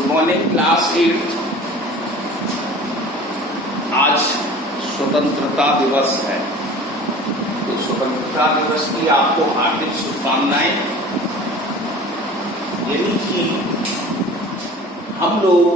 Good morning class 8। आज स्वतंत्रता दिवस है, तो स्वतंत्रता दिवस की आपको हार्दिक शुभकामनाएं। यानी कि हम लोग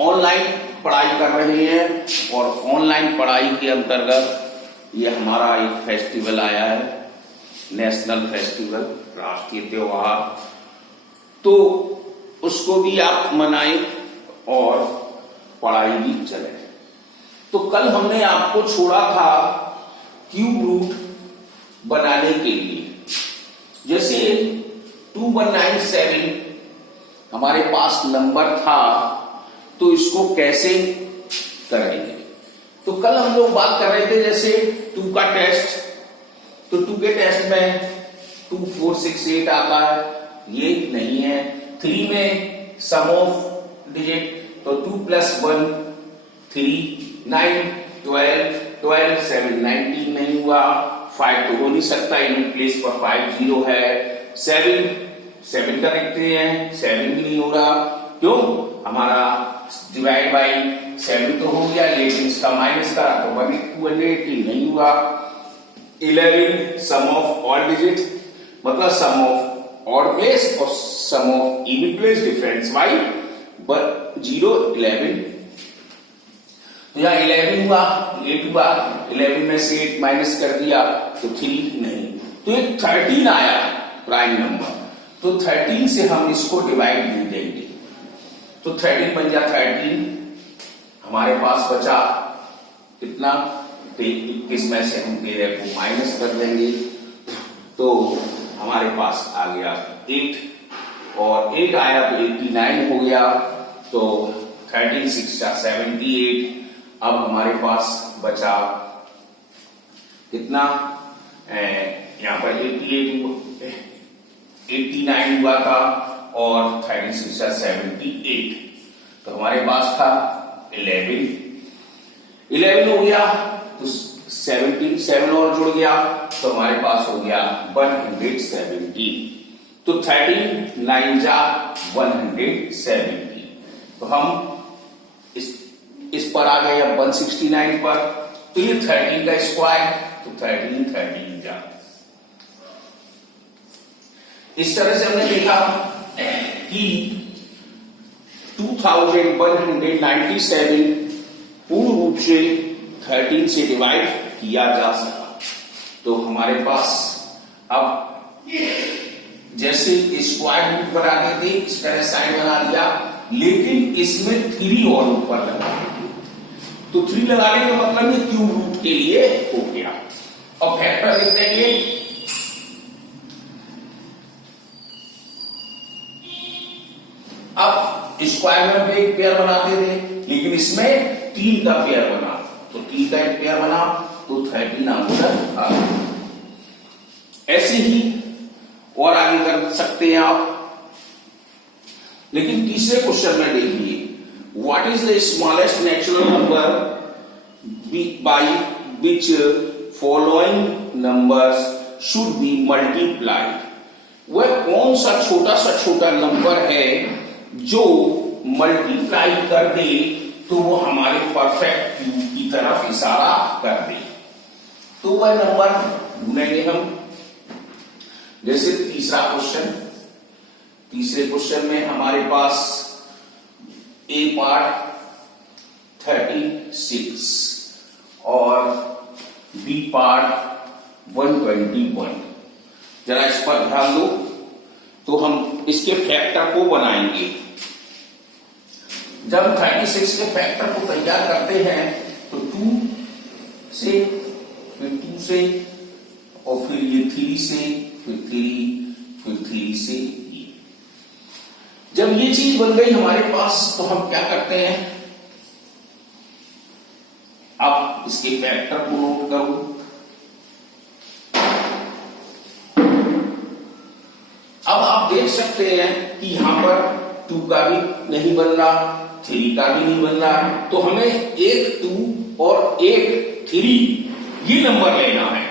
ऑनलाइन पढ़ाई कर रहे हैं और ऑनलाइन पढ़ाई के अंतर्गत ये हमारा एक फेस्टिवल आया है, नेशनल फेस्टिवल, राष्ट्रीय त्योहार, तो उसको भी आप मनाएं और पढ़ाई भी चले। तो कल हमने आपको छोड़ा था क्यूब रूट बनाने के लिए। जैसे 2197 हमारे पास नंबर था, तो इसको कैसे करेंगे। तो कल हम लोग बात कर रहे थे जैसे 2 का टेस्ट, तो 2 के टेस्ट में 2 4 6 8 आता है, ये नहीं है। 3 में सम ऑफ डिजिट, तो 2 + 1 3, 9 12 12 7 19 नहीं हुआ। 5 तो हो नहीं सकता, इन प्लेस पर 5 0 है। 7 का देखते हैं, 7 भी नहीं हो रहा, क्यों? हमारा डिवाइड बाई 7 तो हो गया, लेकिन इसका माइनस का तो 280 नहीं हुआ। 11 सम ऑफ ऑड डिजिट, मतलब सम ऑफ ऑड प्लेस और sum of even place, difference by 0 11, तो यहां 11 हुआ, 8 हुआ, 11 में से 8 माइनस कर दिया तो 3 नहीं, तो एक 13 आया प्राइम नंबर। तो 13 से हम इसको डिवाइड नहीं देंगे, तो 13 बन गया 13। हमारे पास बचा कितना? 21 में से हम 13 को माइनस कर देंगे, तो हमारे पास आ गया 8, और 8 आया तो 89 हो गया, तो 13 6 78। अब हमारे पास बचा कितना? यहां पर 89 हुआ था और 13 6 78, तो हमारे पास था 11 हो गया, तो 7 और जुड़ गया, तो हमारे पास हो गया 170। तो 13 9 जा 170, तो हम इस पर आ गए अब 169 पर, तो ये 13 का स्क्वायर, तो 13 जा। इस तरह से हमने देखा कि 2197 पूर्ण रूप से 13 से डिवाइड किया जा सका। तो हमारे पास अब जैसे स्क्वायर रूट बनाते थे, इस तरह साइन बना दिया, लेकिन इसमें 3 और ऊपर लगा, तो 3 लगाने का मतलब ये क्यूब रूट के लिए हो गया। और फैक्टर लिख देंगे, अब स्क्वायर में भी एक पेयर बनाते थे, लेकिन इसमें 3 का पेयर बना, तो 3 का एक पेयर बना, तो 13 आंसर आ गया। ऐसे ही और आगे कर सकते हैं आप। लेकिन तीसरे क्वेश्चन में देखिए, what is the smallest natural number by which following numbers should be multiplied. वह कौन सा छोटा नंबर है जो मल्टीप्लाई कर दे तो वो हमारे परफेक्ट क्यूब की तरफ इशारा कर दे। तो वह नंबर ढूंढेंगे हम। जैसे तीसरे क्वेश्चन में हमारे पास ए पार्ट 36 और बी पार्ट 121। जरा इस पर ध्यान दो, तो हम इसके फैक्टर को बनाएंगे। जब 36 के फैक्टर को तैयार करते हैं, तो 2 से, फिर 2 से, और फिर ये 3 से, फिर 3 से ये। जब ये चीज बन गई हमारे पास, तो हम क्या करते हैं, अब इसके फैक्टर को नोट करो। अब आप देख सकते हैं कि यहां पर 2 का भी नहीं बन रहा, 3 का भी नहीं बन रहा, तो हमें एक 2 और एक 3 ये नंबर लेना है।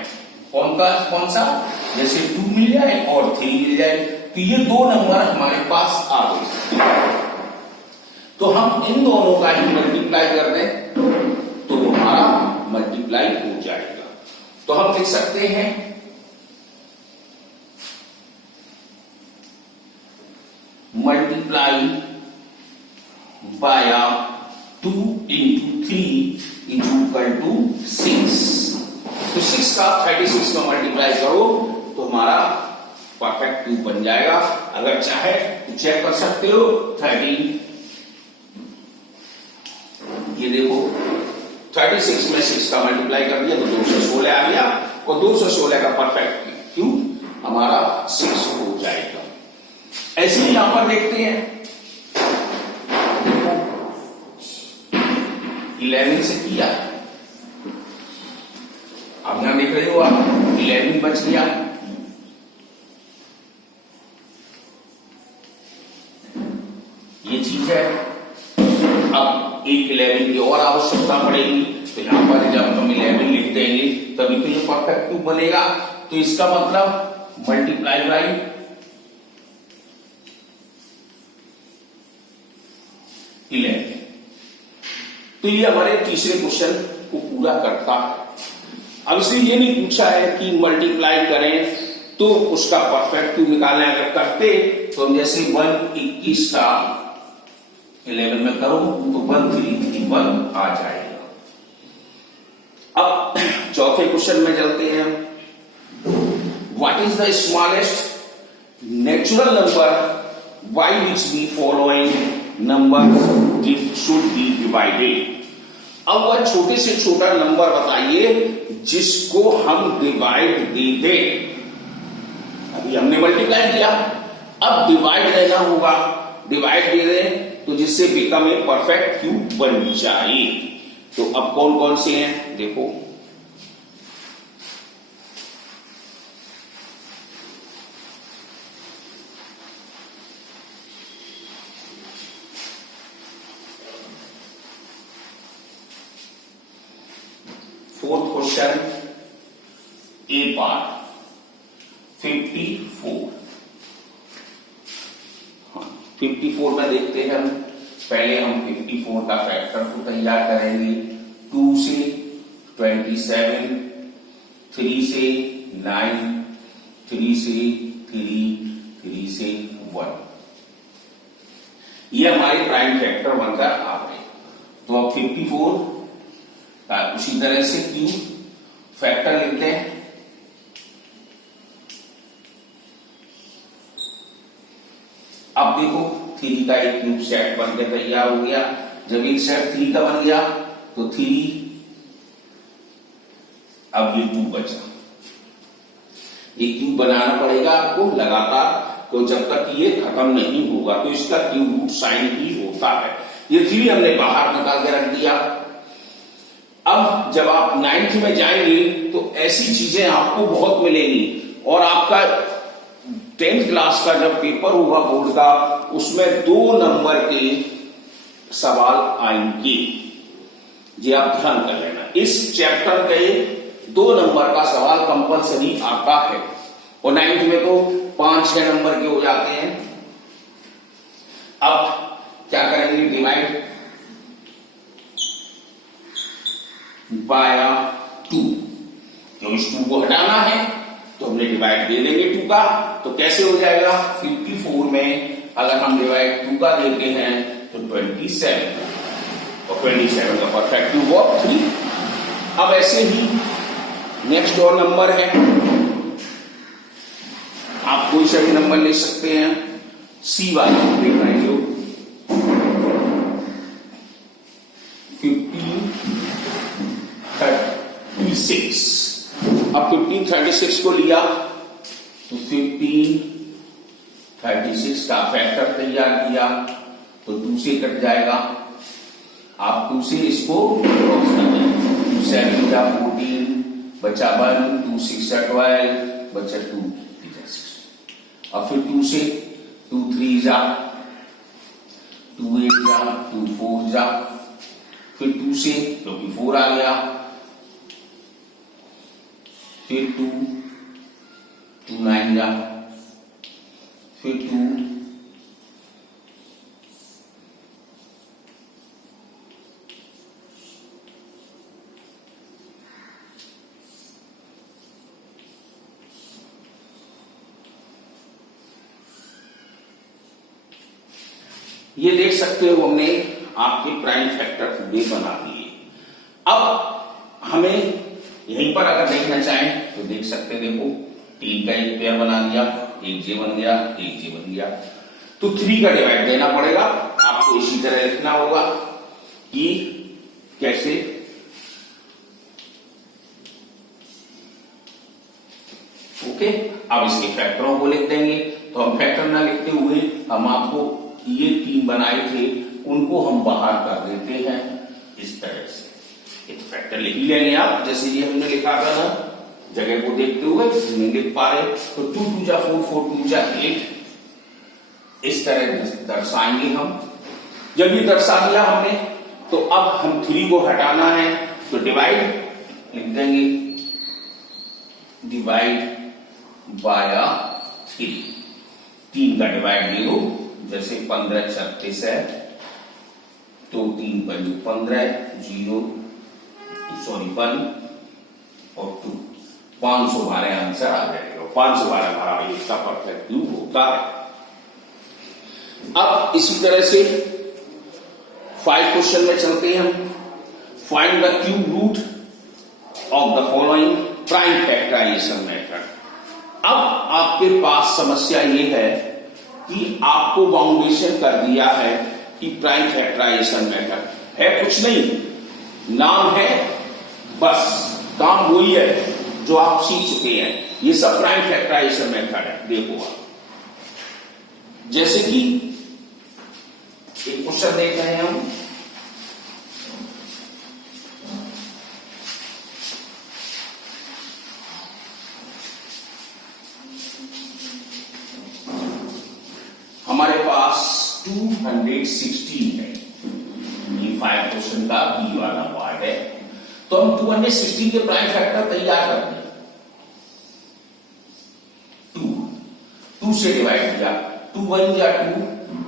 कौन सा? जैसे 2 मिल जाए और 3 मिल जाए, तो ये 2 नंबर हमारे पास आ गए। तो हम इन दोनों का ही मल्टीप्लाई कर दें तो हमारा मल्टीप्लाई हो जाएगा। तो हम लिख सकते हैं multiply by 2 into 3 is equal to 6। तो 6 का 36 में मल्टीप्लाई करो तो हमारा परफेक्ट क्यूब बन जाएगा। अगर चाहे तो चेक कर सकते हो 13, ये देखो 36 में 6 का मल्टीप्लाई कर दिया तो 216 आ गया और 216 का परफेक्ट क्यूब हमारा 6 हो जाएगा। ऐसे ही यहां पर देखते हैं, देखो 11 से किया, अब यहां देख रहे हो आप 11 बच गया, ये चीज है। अब एक 11 की और आवश्यकता पड़ेगी तो यहां पर जब हम 11 लिख देंगे तभी तो ये परफेक्ट क्यूब बनेगा। तो इसका मतलब मल्टीप्लाई बाई 11। तो ये हमारे तीसरे क्वेश्चन को पूरा करता है। अब इसने ये नहीं पूछा है कि मल्टीप्लाई करें तो उसका परफेक्ट क्यूब निकालना है। अगर करते तो हम जैसे 121 का 11 में करो तो 1331 आ जाएगा। अब चौथे क्वेश्चन में चलते हैं। What is the smallest natural number by which the following number should be divided. अब वह छोटे से छोटा नंबर बताइए जिसको हम डिवाइड दे दें। अभी हमने मल्टीप्लाई किया, अब डिवाइड लेना होगा, डिवाइड दे दें तो जिससे बिकम ए परफेक्ट क्यूब बन जाए। तो अब कौन कौन से हैं देखो, फोर्थ क्वेश्चन ए पार्ट 54। 54 में देखते हैं हम, पहले हम 54 का फैक्टर को तैयार करेंगे। 2 से 27, 3 से 9, 3 से 3, 3 से 1, ये हमारे प्राइम फैक्टर बनकर आ गए। तो अब 54 का उसी तरह से क्यूब फैक्टर लिखते हैं। अब देखो 3 का एक क्यूब सेट बनकर तैयार हो गया। जब एक सेट 3 का बन गया तो 3, अब ये 2 बचा। एक क्यूब बनाना पड़ेगा आपको लगातार, तो जब तक ये खत्म नहीं होगा तो इसका क्यूब रूट साइन ही होता है। ये 3 हमने बाहर निकाल के रख दिया। अब जब आप 9th में जाएंगे तो ऐसी चीजें आपको बहुत मिलेंगी और आपका 10th क्लास का जब पेपर होगा बोर्ड का, उसमें 2 नंबर के सवाल आएंगे। ये आप ध्यान कर लेना, इस चैप्टर के 2 नंबर का सवाल कंपलसरी आता है और 9th में तो 5-6 नंबर के हो जाते हैं। अब क्या करेंगे, डिवाइड बाय 2। तो इस 2 को हटाना है तो हमने डिवाइड दे देंगे 2 का। तो कैसे हो जाएगा, 54 में अगर हम डिवाइड 2 का देते हैं तो 27, और 27 का परफेक्ट क्यूब ऑफ 3। अब ऐसे ही नेक्स्ट और नंबर है, आप कोई सा भी नंबर ले सकते हैं। सी वाला देख रहे हैं लोग, 1536। अब 1536 को लिया तो 1536 का फैक्टर तैयार किया तो 2 से कट जाएगा। आप 2 से इसको क्रॉस कर देंगे, 2 7 या 14 बचा 1, 2 6 या 12 बचा 2। अब फिर 2 से 2 3 जा, 2 8 जा, 2 4 जा, फिर 2 से क्योंकि 4 आ गया, फिर 2 9 जा, फिर 2 ये देख सकते हो हमने आपके प्राइम फैक्टर पूरे बना दिए। अब हमें यहीं पर अगर देखना चाहें तो देख सकते, देखो 3 का एक पेयर बना दिया, एक जे बन गया, एक जे बन गया, तो 3 का डिवाइड देना पड़ेगा। आपको इसी तरह लिखना होगा कि कैसे ओके। अब इसके फैक्टरों को लिख देंगे, तो हम फैक्टर ना लिखते हुए हम आपको ये 3 बनाए थे उनको हम बाहर कर देते हैं इस तरह से। ये तो फैक्टर लिख ही लेंगे आप, जैसे ये हमने लिखा था ना, जगह को देखते हुए नहीं लिख पा रहे तो 2 2 जा 4 4 2 जा 8 इस तरह दर्शाएंगे हम। जब ये दर्शा दिया हमने तो अब हम 3 को हटाना है, तो डिवाइड लिख देंगे, डिवाइड बाय 3 का डिवाइड दे दो, जैसे 15 36 है तो 3 पंज 15 0 सॉरी 1 और 2 512 आंसर आ जाएगा। 512 हमारा इसका परफेक्ट क्यूब होता है। अब इसी तरह से 5 क्वेश्चन में चलते हैं हम। Find the cube root of the following prime factorization method. अब आपके पास समस्या ये है कि आपको बाउंडेशन कर दिया है कि प्राइम फैक्टराइजेशन मेथड है कुछ नहीं, नाम है, बस काम वही है जो आप सीख चुके हैं। ये सब प्राइम फैक्टराइजेशन मेथड है। देखो आप, जैसे कि एक क्वेश्चन देख रहे हैं हम, हमारे पास 216 है, ये 5 क्वेश्चन का बी वाला पार्ट है, तो हम 216 के प्राइम फैक्टर तैयार करते हैं। 2 से डिवाइड किया, 2 1 या 2,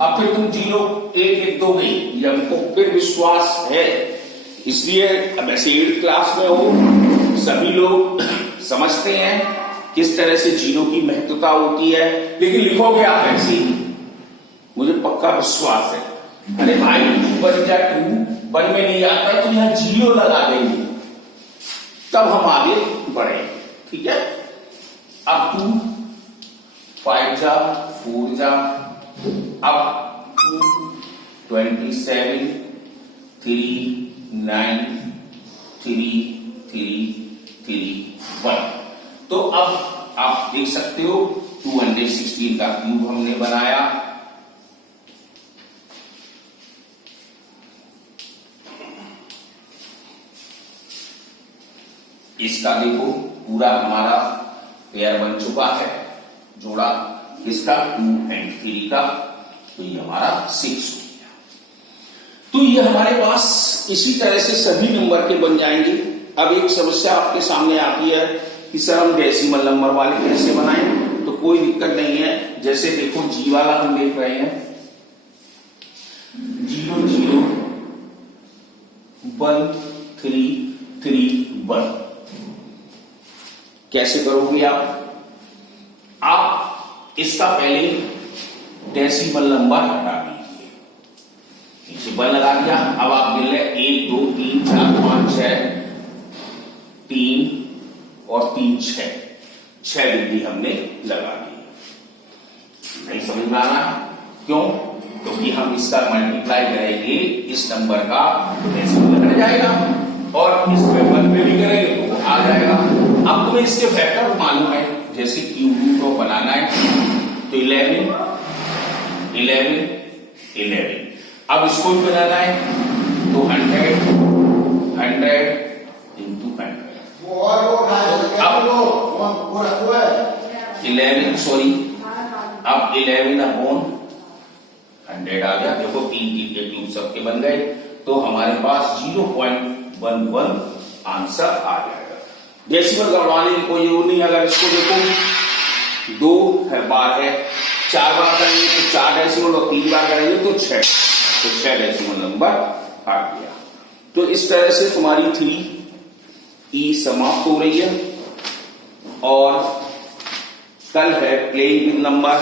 अब फिर तुम 0 1 लिख दोगे, ये हमको फिर विश्वास है, इसलिए अब ऐसे 8th क्लास में हो सभी लोग समझते हैं किस तरह से 0 की महत्वता होती है, लेकिन लिखोगे आप ऐसे ही, मुझे पक्का विश्वास है। अरे भाई 2 1 या 2 1 में नहीं आता है तो यहां 0 लगा देंगे, तब हम आगे बढ़े, ठीक है। अब 2 5 जा 4 जा, अब 2 27 3 9 3 3 3 1। तो अब आप देख सकते हो 216 का क्यूब हमने बनाया। इसका देखो पूरा हमारा पेयर बन चुका है, जोड़ा इसका 2 और 3 का, तो ये हमारा 6 हो गया। तो ये हमारे पास इसी तरह से सभी नंबर के बन जाएंगे। अब एक समस्या आपके सामने आती है कि सर हम डेसिमल नंबर वाले कैसे बनाएं, तो कोई दिक्कत नहीं है। जैसे देखो जी वाला हम देख रहे हैं 0 0 1 3 3 1, कैसे करोगे आप इसका पहले डेसिमल नंबर हटा दीजिए, नीचे 1 लगा दिया। अब आप गिन ले 1 2 3 4 5 6 3 और 3 6 डिग्री हमने लगा दी। नहीं समझ में आ रहा, क्यों? क्योंकि हम इसका मल्टीप्लाई करेंगे इस नंबर का डेसिमल हट जाएगा, और इस पेपर में भी करेंगे तो आ जाएगा। अब तुम्हें इसके फैक्टर मालूम है, जैसे क्यूब रूट को बनाना है तो 11 11 11। अब इसको भी बनाना है तो 100 100 इंटू 100। अब 11 सॉरी अब 11 अपॉन 100 आ गया। देखो 3 के क्यूब सबके बन गए, तो हमारे पास 0.11 आंसर आ जाएगा। डेसिमल गड़वाने की कोई जरूरत नहीं। अगर इसको देखो 2 बार है, 4 बार करेंगे तो 4 डेसिमल, और 3 बार करेंगे तो 6, तो 6 डेसिमल नंबर आ गया। तो इस तरह से तुम्हारी 3E समाप्त हो रही है। और कल है प्लेइंग विद नंबर,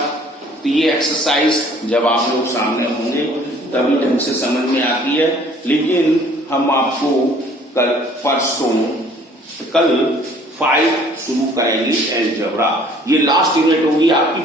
तो ये एक्सरसाइज जब आप लोग सामने होंगे तभी ढंग से समझ में आती है। लेकिन हम आपको कल 5 शुरू करेंगे अलजेब्रा। ये लास्ट यूनिट होगी आपकी।